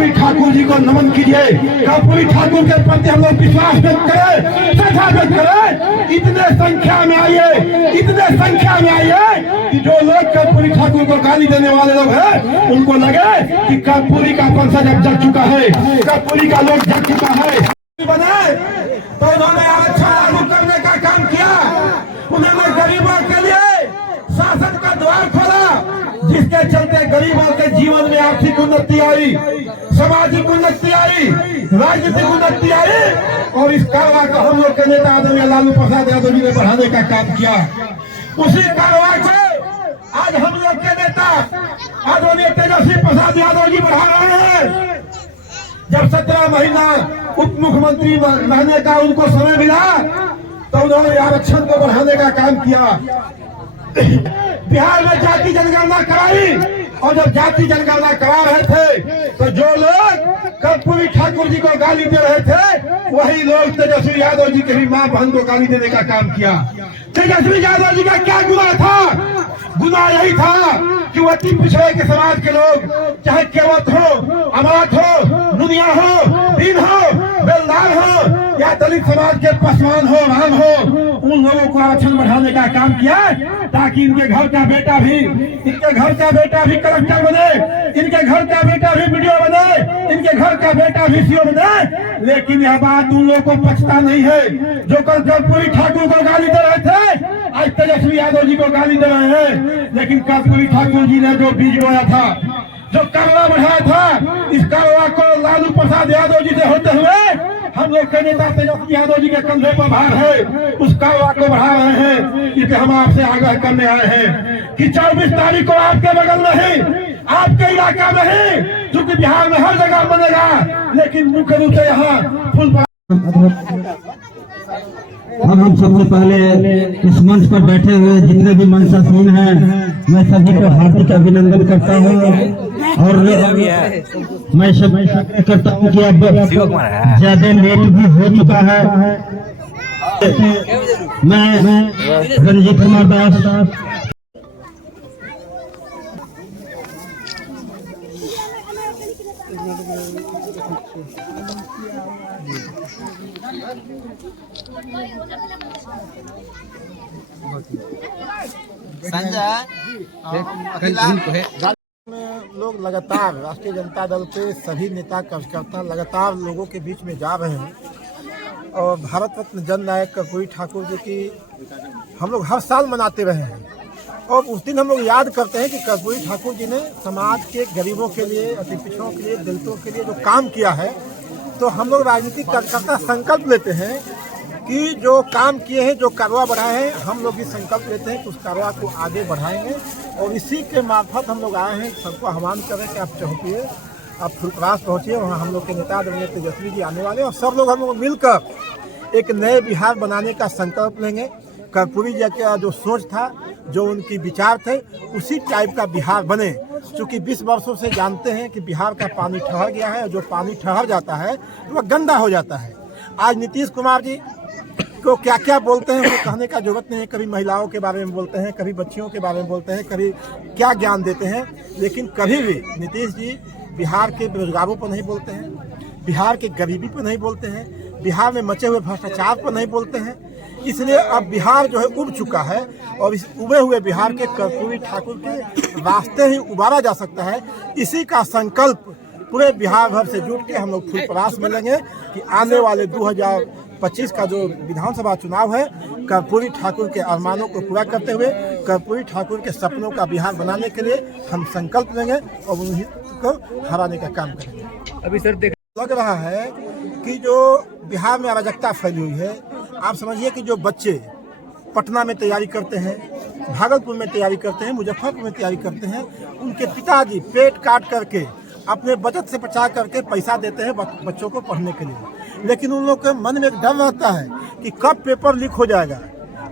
कर्पूरी ठाकुर जी को नमन कीजिए। कर्पूरी ठाकुर के प्रति हम लोग विश्वास व्यक्त करें, श्रद्धा व्यक्त करें। इतने संख्या में आइए, इतने संख्या में आइए कि जो लोग कर्पूरी ठाकुर को गाली देने वाले लोग हैं उनको लगे कि कर्पूरी का वंशज अब जग चुका है, कर्पूरी का लोग जग चुका है। बने तो उन्होंने आरक्षण लागू करने का काम किया। उन्होंने गरीबों के लिए शासन का द्वार खोला, जिसके चलते गरीबों के जीवन में आर्थिक उन्नति आई, सामाजिक उन्नति आई, राजनीतिक उन्नति आई। और इस कारवा को हम लोग के नेता आदरणीय लालू प्रसाद यादव जी ने बढ़ाने का काम किया। उसी कारवा को आज हम लोग के नेता आदरणीय तेजस्वी प्रसाद यादव जी बढ़ा रहे हैं। जब 17 महीना उप मुख्यमंत्री रहने का उनको समय मिला तो उन्होंने आरक्षण को बढ़ाने का काम किया। बिहार में जाति जनगणना कराई, और जब जाति जनगणना करा रहे थे तो जो लोग कर्पूरी ठाकुर जी को गाली दे रहे थे वही लोग तेजस्वी यादव जी के भी मां बहन को गाली देने का काम किया। तेजस्वी यादव जी का क्या गुनाह था? गुनाह यही था कि वो अति पिछड़े के समाज के लोग, चाहे केवट हो, अमात हो, नुनिया हो, दीन हो, बेलदार हो या दलित समाज के पसवान हो, राम हो, उन लोगों को आरक्षण बढ़ाने का काम किया ताकि इनके घर का बेटा भी कलेक्टर बने, इनके घर का बेटा भी वीडियो बने, इनके घर का बेटा भी सीओ बने। लेकिन यह बात उन लोगों को पछता नहीं है जो कल कर्पूरी ठाकुर को गाली दे रहे थे, आज तेजस्वी यादव जी को गाली दे रहे हैं। लेकिन कर्पूरी ठाकुर जी ने जो बीज बोया था, जो कारवा बढ़ाया था, इस कारवा को लालू प्रसाद यादव जी से होते हुए हम लोग के नेता तेजस्वी यादव जी के कंधे पर भार है, उस कारवा को बढ़ा रहे हैं। इसलिए हम आपसे आग्रह करने आए हैं कि 24 तारीख को आपके बगल में ही, आपके इलाका में ही, क्योंकि बिहार में हर जगह बनेगा, लेकिन मुख्य रूप से यहाँ फुल। हम सबसे पहले इस मंच पर बैठे हुए जितने भी मंचासीन हैं, मैं सभी को हार्दिक अभिनंदन करता हूँ। और मैं सब करता हूँ कि अब ज्यादा लेट भी हो चुका है। मैं रंजीत कुमार दास लोग लगातार राष्ट्रीय जनता दल के सभी नेता कार्यकर्ता लगातार लोगों के बीच में जा रहे हैं। और भारत रत्न जन नायक कर्पूरी ठाकुर जी की हम लोग हर साल मनाते रहे हैं। और उस दिन हम लोग याद करते हैं कि कर्पूरी ठाकुर जी ने समाज के गरीबों के लिए, अति पिछड़ों के लिए, दलितों के लिए जो काम किया है, तो हम लोग राजनीतिक कार्यकर्ता संकल्प लेते हैं कि जो काम किए हैं, जो कारवा बढ़ाए हैं, हम लोग भी संकल्प लेते हैं कि उस कारवा को आगे बढ़ाएंगे। और इसी के मार्फत हम लोग आए हैं, सबको आह्वान करें कि आप चौंकिए, आप फुलपरास पहुँचिए, वहाँ हम लोग के नेता आदरणीय तेजस्वी जी आने वाले, और सब लोग हम लोग मिलकर एक नए बिहार बनाने का संकल्प लेंगे। कर्पूरी जी का जो सोच था, जो उनकी विचार थे, उसी टाइप का बिहार बने। चूँकि 20 वर्षों से जानते हैं कि बिहार का पानी ठहर गया है, और जो पानी ठहर जाता है वह गंदा हो जाता है। आज नीतीश कुमार जी को क्या क्या बोलते हैं वो कहने का जरूरत नहीं है। कभी महिलाओं के बारे में बोलते हैं, कभी बच्चियों के बारे में बोलते हैं, कभी क्या ज्ञान देते हैं, लेकिन कभी भी नीतीश जी बिहार के बेरोजगारों पर नहीं बोलते हैं, बिहार के गरीबी पर नहीं बोलते हैं, बिहार में मचे हुए भ्रष्टाचार पर नहीं बोलते हैं। इसलिए अब बिहार जो है उब चुका है, और इस उबे हुए बिहार के कर्पूरी ठाकुर के रास्ते ही उबारा जा सकता है। इसी का संकल्प पूरे बिहार भर से जुट के हम लोग फुल प्रयास में लेंगे कि आने वाले 2025 का जो विधानसभा चुनाव है, कर्पूरी ठाकुर के अरमानों को पूरा करते हुए, कर्पूरी ठाकुर के सपनों का बिहार बनाने के लिए हम संकल्प लेंगे और उन्हीं को हराने का काम करेंगे। अभी सर लग रहा है कि जो बिहार में अराजकता फैली हुई है, आप समझिए कि जो बच्चे पटना में तैयारी करते हैं, भागलपुर में तैयारी करते हैं, मुजफ्फरपुर में तैयारी करते हैं, उनके पिताजी पेट काट करके अपने बचत से बचा करके पैसा देते हैं बच्चों को पढ़ने के लिए। लेकिन उन लोग के मन में एक डर रहता है कि कब पेपर लीक हो जाएगा,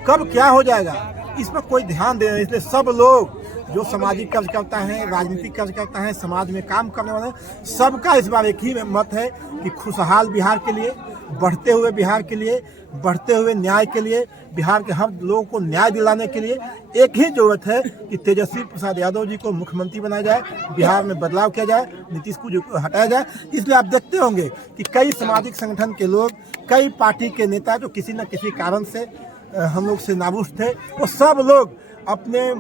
कब क्या हो जाएगा, इस पर कोई ध्यान दे। इसलिए सब लोग जो सामाजिक कार्यकर्ता हैं, राजनीतिक कार्यकर्ता हैं, समाज में काम करने वाले हैं, सबका इस बार एक ही मत है कि खुशहाल बिहार के लिए, बढ़ते हुए बिहार के लिए, बढ़ते हुए न्याय के लिए, बिहार के हर लोगों को न्याय दिलाने के लिए एक ही जरूरत है कि तेजस्वी प्रसाद यादव जी को मुख्यमंत्री बनाया जाए, बिहार में बदलाव किया जाए, नीतीश को हटाया जाए। इसलिए आप देखते होंगे कि कई सामाजिक संगठन के लोग, कई पार्टी के नेता जो किसी न किसी कारण से हम लोग से नाबुश थे, वो सब लोग अपने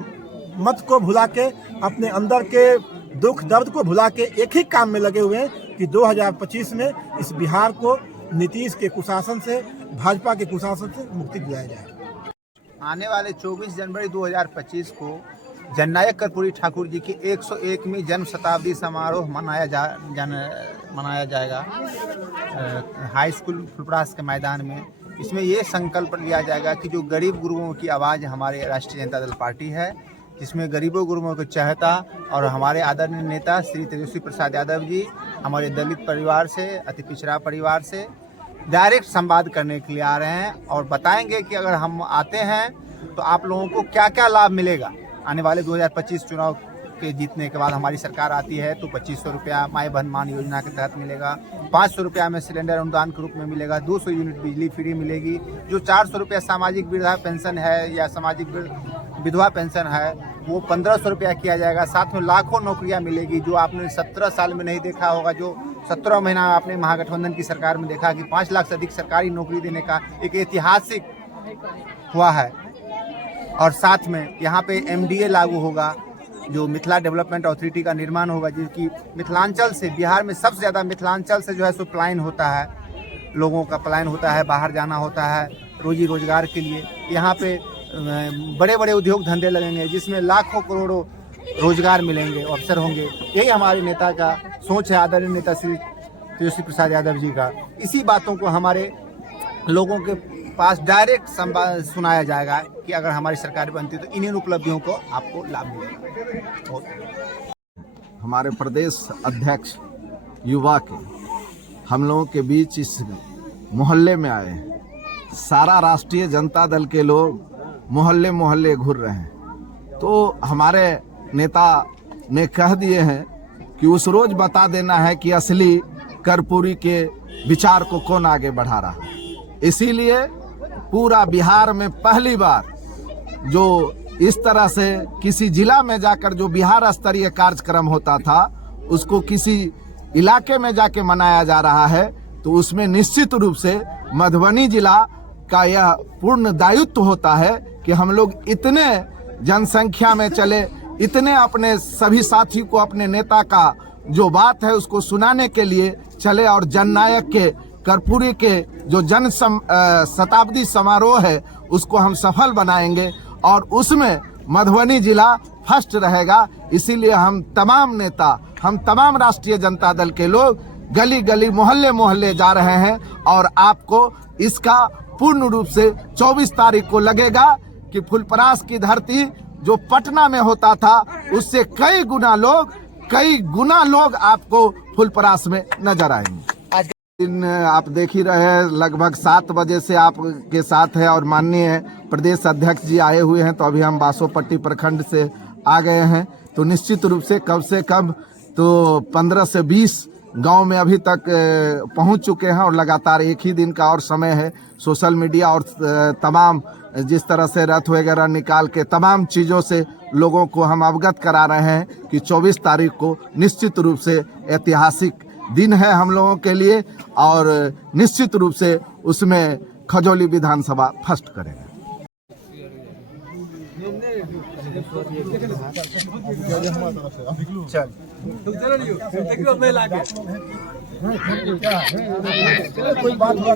मत को भुला के, अपने अंदर के दुख दर्द को भुला के एक ही काम में लगे हुए हैं कि 2025 में इस बिहार को नीतीश के कुशासन से, भाजपा के कुशासन से मुक्ति दिलाया जाए। आने वाले 24 जनवरी 2025 को जननायक कर्पूरी ठाकुर जी की 101वीं जन्म शताब्दी समारोह मनाया जाएगा हाई स्कूल फुलपरास के मैदान में। इसमें ये संकल्प लिया जाएगा कि जो गरीब गुरुओं की आवाज़ हमारे राष्ट्रीय जनता दल पार्टी है, जिसमें गरीबों गुरुओं को चाहता और हमारे आदरणीय नेता श्री तेजस्वी प्रसाद यादव जी हमारे दलित परिवार से, अति पिछड़ा परिवार से डायरेक्ट संवाद करने के लिए आ रहे हैं और बताएंगे कि अगर हम आते हैं तो आप लोगों को क्या क्या लाभ मिलेगा। आने वाले 2025 चुनाव के जीतने के बाद हमारी सरकार आती है तो 2500 रुपया माई बहन मान योजना के तहत मिलेगा, 500 रुपया में सिलेंडर अनुदान के रूप में मिलेगा, 200 यूनिट बिजली फ्री मिलेगी, जो 400 रुपया सामाजिक वृद्धा पेंशन है या सामाजिक विधवा पेंशन है वो 1500 रुपया किया जाएगा। साथ में लाखों नौकरियां मिलेगी जो आपने 17 साल में नहीं देखा होगा, जो 17 महीना आपने महागठबंधन की सरकार में देखा कि 5 लाख से अधिक सरकारी नौकरी देने का एक ऐतिहासिक हुआ है। और साथ में यहाँ पे MDA लागू होगा, जो मिथिला डेवलपमेंट अथॉरिटी का निर्माण होगा, जिसकी मिथिलांचल से, बिहार में सबसे ज़्यादा मिथिलांचल से जो है सो पलायन होता है, लोगों का पलायन होता है, बाहर जाना होता है रोजी रोजगार के लिए। यहाँ पे बड़े बड़े उद्योग धंधे लगेंगे जिसमें लाखों करोड़ों रोजगार मिलेंगे, अवसर होंगे। यही हमारे नेता का सोच है, आदरणीय नेता श्री तेजस्वी प्रसाद यादव जी का। इसी बातों को हमारे लोगों के पास डायरेक्ट सुनाया जाएगा कि अगर हमारी सरकार बनती है तो इन्हीं उपलब्धियों को आपको लाभ मिलेगा। हमारे प्रदेश अध्यक्ष युवा के हम लोगों के बीच इस मोहल्ले में आए हैं। सारा राष्ट्रीय जनता दल के लोग मोहल्ले मोहल्ले घूर रहे हैं, तो हमारे नेता ने कह दिए हैं कि उस रोज बता देना है कि असली कर्पूरी के विचार को कौन आगे बढ़ा रहा है। इसीलिए पूरा बिहार में पहली बार जो इस तरह से किसी जिला में जाकर जो बिहार स्तरीय कार्यक्रम होता था उसको किसी इलाके में जाके मनाया जा रहा है, तो उसमें निश्चित रूप से मधुबनी जिला का यह पूर्ण दायित्व होता है कि हम लोग इतने जनसंख्या में चले, इतने अपने सभी साथी को अपने नेता का जो बात है उसको सुनाने के लिए चले और जननायक के कर्पूरी के जो जन शताब्दी समारोह है उसको हम सफल बनाएंगे और उसमें मधुबनी जिला फर्स्ट रहेगा। इसीलिए हम तमाम नेता, हम तमाम राष्ट्रीय जनता दल के लोग गली गली मोहल्ले मोहल्ले जा रहे हैं और आपको इसका पूर्ण रूप से 24 तारीख को लगेगा कि फुलपरास की धरती जो पटना में होता था उससे कई गुना लोग आपको फुलपरास में नजर आएंगे। दिन आप देख ही रहे हैं, लगभग 7 बजे से आपके साथ है और माननीय प्रदेश अध्यक्ष जी आए हुए हैं, तो अभी हम बासोपट्टी प्रखंड से आ गए हैं। तो निश्चित रूप से कम तो 15 से 20 गांव में अभी तक पहुंच चुके हैं और लगातार एक ही दिन का और समय है। सोशल मीडिया और तमाम जिस तरह से रथ वगैरह निकाल के तमाम चीज़ों से लोगों को हम अवगत करा रहे हैं कि 24 तारीख को निश्चित रूप से ऐतिहासिक दिन है हम लोगों के लिए और निश्चित रूप से उसमें खजौली विधानसभा फर्स्ट करेगा। कोई बात हुआ